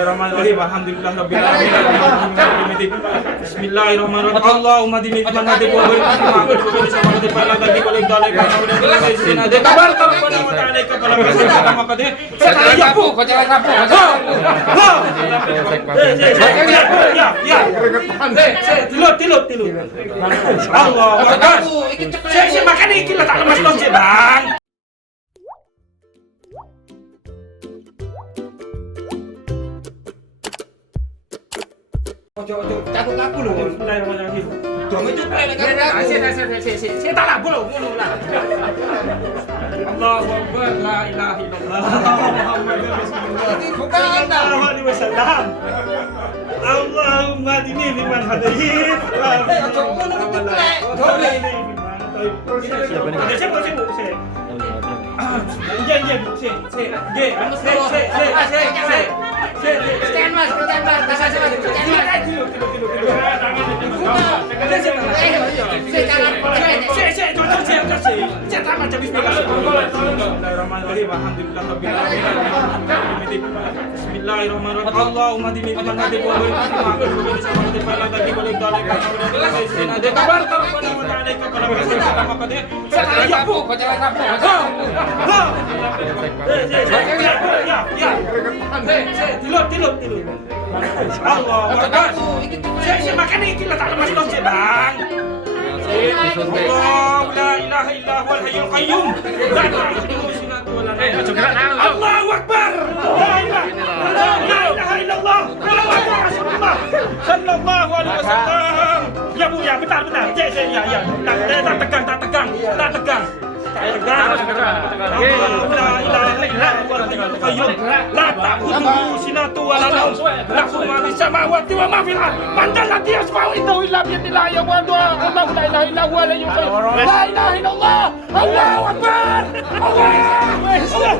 Bismillahirrahmanirrahim. Alhamdulillahirabbil alamin. Bismillahirrahmanirrahim. Allahumma dini man hadi wa barik lana fi kulli samawati wa ardi wa lil dalika wa lil sayyidina tabarak rabbana wa ta'ala kala kasana makade. Sayapu ko jangan kapu. Ya. Tilut. Allah Akbar. Saya makan iki lah tak lemas loje, Bang. Ojo takut aku lho. Bismillahirrahmanirrahim. Dong itu saya tak labu lho, ngono lah. Allahu Akbar, la ilaha illallah. Muhammadur Rasulullah. Sallallahu alaihi wasallam. Allahumma dini liman hadayit. Bismillahirrahmanirrahim. Allahumma dini liman hadayit wa barik lana fi kulli samawati wa ardi wa lil dalika wa lil sayyidina tabarak rabbana wa ta'ala kala kasana makade. Sayapu ko jangan kapu. Ya. Tilut. Allah Akbar. Saya makan iki lah tak lemas loje, Bang. Allah la ilaha illa huwal hayyul qayyum. La ta'khudhuhu sinatun wa la nawm. Allahu Akbar. La ilaha illallah. Muhammadur Rasulullah sallallahu alaihi wasallam. Ya Bu, ya benar. Ya. Tak tegang. La ta'khudhuhu sinatun wa la nawm. Lahu ma fis samawati wa ma fil ardh. Man alladhi yashfa'u indahu illa bi idhnihi wa Allahu la ilaha illa huwa al-hayyul qayyum. La ilaha illallah. Allahu Akbar. Allah.